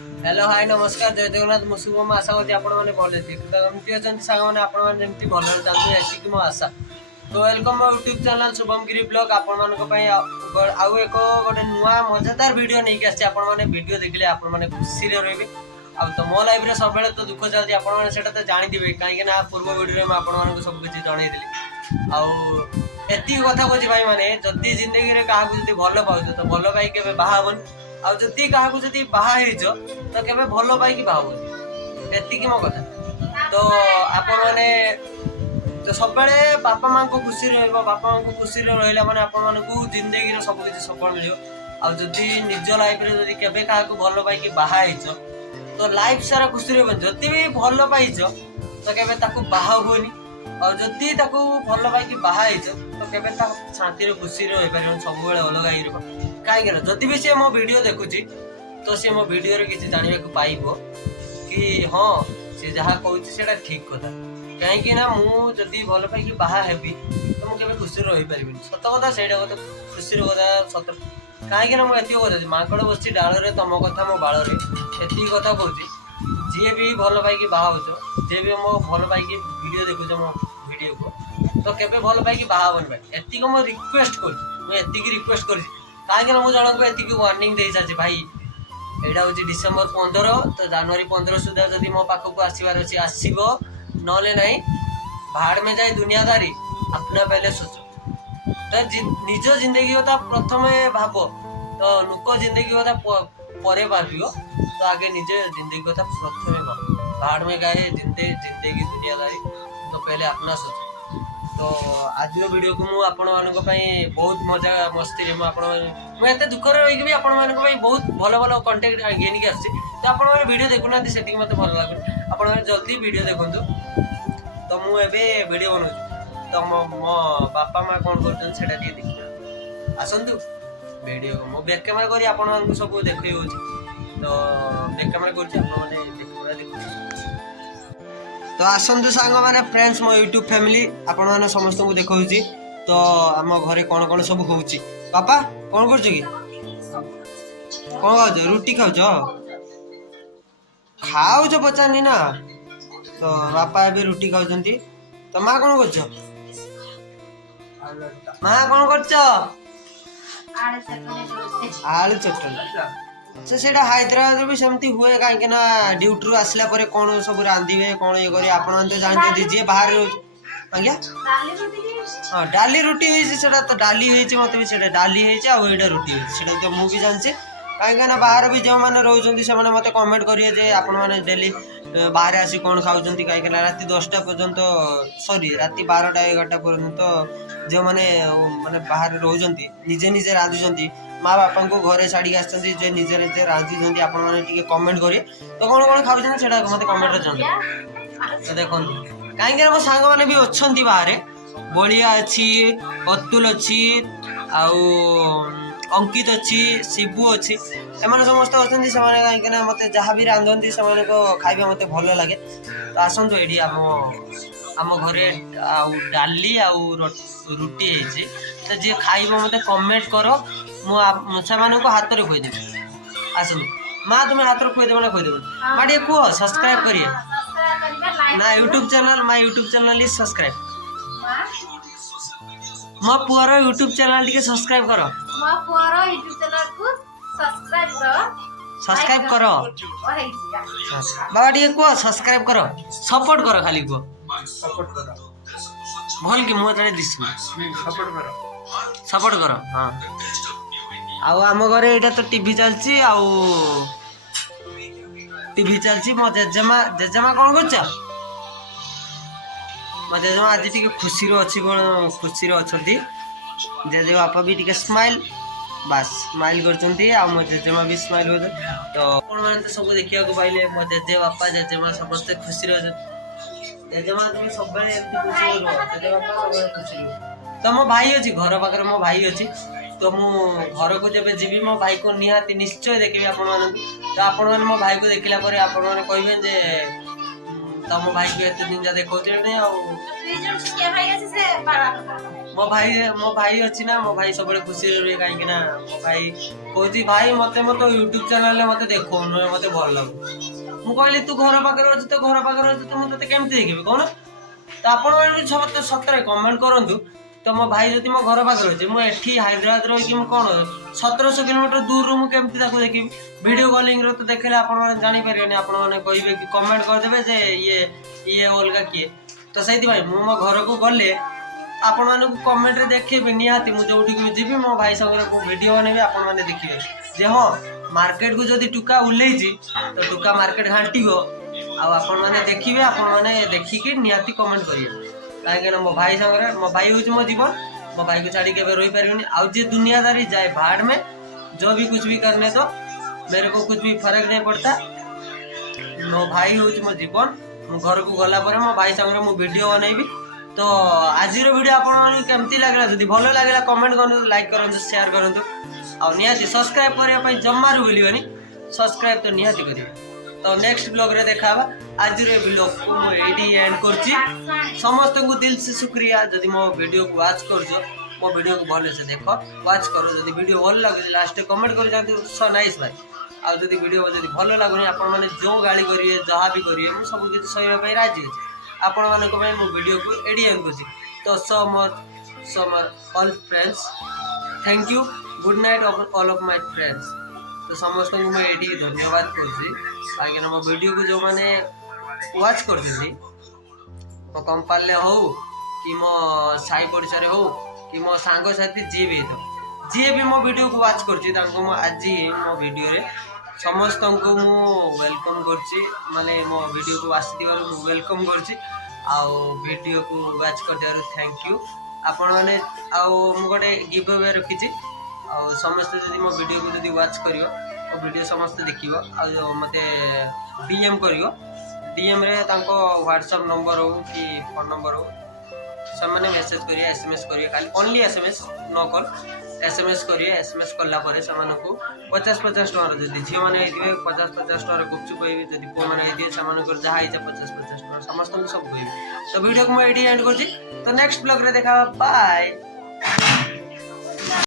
Hello hi नमस्कार जय जगन्नाथ मु शुभम आशा करती आपण मैंने भले थी कमती अच्छा सांग मैंने आपण मैंने जमी भल चलते ऐसी मो आशा तो वेलकम मो यूट्यूब चैनल शुभम गिरी ब्लॉग आपण मानक आउ एक गोटे नुआ मजेदार वीडियो नहीं आसी आपण मैंने वीडियो देखले आपण मैंने खुशी रहिबे आ तो मो लाइफ रे सब बेले तो दुख चलती आपण मैंने सेटा तो जानि दिबे काहे ना पूर्व वीडियो रे आपण मानक सब कुछ जणै देली आउ एती कथा बुझी भाई माने जदी जिंदगी रे काहा जदी भलो पाउछ तो भलो भाई केबे बाहावन आ जदी काहा जदी बाहा हेजो तो केबे भलो पाई कि बाहावन एती की मो कथा तो आपण माने तो सब बेले बापा मां को खुशी रहइबो बापा मां को खुशी रहिला माने आपण मानकू जिंदगी रे सब कुछ सफल मिलियो आ जदी निज लाइफ रे जदी केबे काहा को भलो पाई कि बाहा हेजो तो लाइफ सारा खुशी रहबो जदी भी भलो पाइजो तो केबे ताकू बाहा होनी और जदि ताकू भल पाई बाहा तो केबे शांति रे खुशी रही पार सब बेले अलग ही कहीं जदि भी सी मो वीडियो देखुची तो सी मो वीडियो रे किसी जाना पाइबो कि हाँ सी जहाँ कहूँ से ठीक कथा कहीं ना मुझे भल पाई बाहा हेबी तो मुझे खुशी रही पारि सत कथा से खुशी कथा सत कहीं ना मुझे कथा माकड़ बस डाल तुम कथा मो बाल एति कथा कहूँ जी भी भल पाई बाहा जे भी मो भल पाई वीडियो देखुच मो वीडियो को तो केबे भल पाई बाहा भाई एतिक मो रिक्वेस्ट कर रिक्वेस्ट कर कहीं मुझे जन को एतिक वार्निंग दे सारी भाई एटा हूँ डिसेम्बर 15 तो जनवरी 15 सुधा जदि मो पाखक आसबार अच्छे आसब नले ना बाहर में जाए दुनियादारी अपना पहले सोचो तो निज जिंदगी कथा प्रथम भाव तो लुक जिंदगी कथा परे भावियो तो आगे निजे जिंदगी कथा प्रथम भाव बाहर में गए जिंदगी दुनियादारी तो पहले अपना सोचो तो आज वीडियो को मुझे आपण मानी बहुत मजा मस्ती मुझे दुख रही भी आपण मानी बहुत भल भल कंटेंट घेनिक आस तो आप वीडियो देखुना से मत भल लगे आपण जल्दी वीडियो देखु तो मुझे वीडियो बनाऊँ तो मो बापा माँ कौन कर देखिए आसतु वीडियो मो बैक कैमेरा करी आपण मानक सब देखई हो तो बैक कैमेरा कर तो आसतु सांग मैंने फ्रेंड्स मो यूट्यूब फैमिली आपण मैंने समस्त को देखी तो आम घरे कौन कौन सब हो पापा कौन कर कौन खाऊ रुटी खाऊ खाऊ पचारनी ना तो बापा ए रुटी खाऊ तो माँ कौन कर माँ कौन कर आलू चटनी से हैदराबाद भी सेमती हुए कहीं ना ड्यूटी रू आसला परे कौन सब रांधिबे कौन ये करे आपण तो जानते जी बाहर आज्ञा हाँ डाली रुटी होता तो डाली मत भी से डाली होटा रुटी होता तो मुझे जानसी कहीं ना बाहर भी जो मैंने रोचे से मत कमेंट करेंगे आपण मैंने डेली बाहर आसी कौन खाऊँ कहीं रात 10टा पर्यंत सॉरी रात 12टा 11टा पर्यंत जो मैंने माने बाहर रोचंती निजे निजे रांधुंट माँ बापा को घरे छाड़ी आसते निजे निजे रांधुंट आपण मैंने कमेंट करेंगे तो कौन कौन खाऊँ मत कमेंट जानते तो देखो कहीं मो सांग मैंने भी अच्छा बाहर बलिया अच्छी अतुल अच्छी आउ अंकित अच्छी शिबू अच्छी एम समस्त अच्छा से कहीं मत जहाँ भी रांधती से खाଇବା मत भल लगे तो आसतु ये आम घरे डाली रुटी है तो जी खाइब मत कमेंट कर मुझे हाथ में खुदेवी आसतु माँ तुम्हें हाथ में खुदेव ना खुदेव माँ टे कह सब्सक्राइब करिए ना YouTube channel my YouTube channel is subscribe मो पुअर यूट्यूब चैनल टिके सब्सक्राइब करो मो पुअर यूट्यूब चैनल को सब्सक्राइब करो बाबा टिके कह सब्सक्राइब करो सपोर्ट करो खाली को सपोर्ट करो भल कि मुझे दिस सपोर्ट करो हाँ आउ आम घरे यहाँ तो टीवी चलती टीवी चलती मो जेजेमा कौन कर मो जेजेमा आज टी खुशी अच्छी कौन खुशी अच्छा जेजे बापा भी टी स्माइल बास स्माइल कर मो जेजेमा भी स्माइल हो तो कौन मैंने तो सब देखा पाइले मो जेजे बापा जेजेमा समस्त खुशी अच्छा जेजेमा तुम सब जेजे बापा सब खुशी तो मो भाई अच्छी घर पाखे मो भाई अच्छी तो मु घर को जब जीवी मो भाई को निहाती निश्चय देखी आपण तो आपण मैंने मो भाई को देखला पर आपण मैंने कहबे जे तुम भाई को एत दिन जा देखो मो भाई अच्छी ना मो भाई सब खुशी रहे कहीं ना मो भाई कहती भाई मते मत यूट्यूब चैनल मत देखो मत भल लगु मु कहली तू घर पाखे अच्छी तो घर पाखे अच्छी तो मुझे केमती देखिए कौन तो आपण सतरे कमेंट करूँ तो मो भाई जदि मो घर पाखे अच्छे मुझे हैदराबाद रही कौन 1700 किलोमीटर दूर मुझे देखी वीडियो कॉलिंग तो देखले आप जापर आपने कहे कि कमेंट करदे जे ये अलग किए तो से मो घर को गले आपण मानक कमेंट रे देखिए निहाती मुझे जो जीवी मो भाई संगे वीडियो बनेबी आपण माने देखिए जे हाँ मार्केट को जदि टुका उल्लेजी तो टुका मार्केट घांटिगो आपण माने देखिए आपण माने देखिकी निहाती कमेंट करिए कहीं मो भाई संगे मो भाई हूँ मो जीवन मो भाई को छाड़ी के रही पारिनी आउ जे दुनियादारी जाए भाड़ में जो भी कुछ भी करने तो मेरे को कुछ भी फर्क नहीं पड़ता मो भाई हूँ मो जीवन मु घर को गला पर मो भाई संगे मु वीडियो बनैबी तो आज वीडियो आपन केमती लागला जदि भलो लागला कमेंट करन लाइक करन शेयर करन आ निहाती सब्सक्राइब करिया पई जम्मारू भूलिबनी सब्सक्राइब तो निहाती करिवे तो नेक्स्ट ब्लॉग रे देखाबा आज रे ब्लॉग को मु एडी एंड करची समस्त को दिल से शुक्रिया जदि मो वीडियो को वॉच करजो मो वीडियो को भले से देखो वॉच करो जदि वीडियो भल लागे लास्ट कमेंट कर जाते सो नाइस भाई आ जदि वीडियो जदि भल लागुनी आपण माने जो गाली करिवे जहा भी करिवे मु सब किछ सहिबा पई राजी अछि आपण मानक पई मो वीडियो को एडी एंड करची तो so much all friends thank you good night all of my friends तो समस्त को मैं एडी धन्यवाद करची काहे मो वीडियो को जो माने वॉच करथि मो कंपाले हो कि मो साई पड़िसा रे हो कि मो सांग साथी जी भी तो जी भी मो वीडियो को वॉच करची तांको मो आज मो वीडियो रे समस्त को मु वेलकम करची माने मो वीडियो को आसी दिवार मु वेलकम करची आउ वीडियो को वॉच कर दिवार थैंक यू आपण माने आउ मु गोटे गिव अवे रखिची आउ समस्त जदी मो वीडियो को जदी वॉच करियो ओ वीडियो समस्त देखियो आ मते डीएम करियो डीएम रे तांको व्हाट्सएप नंबर हो कि फोन नंबर हो सने मेसेज करिए एसएमएस करिए खाली only SMS no call SMS करिए एसएमएस कला परे समान को 50-50 टका जदि झियो माने हेतिबे 50-50 टका गुपचुप होइबे जदि पो माने हेतिबे समान कर जहा इचा 50-50 टका समस्त सब होइबे तो वीडियो को मैं एडी एंड करछि तो नेक्स्ट ब्लॉग रे देखा बाय।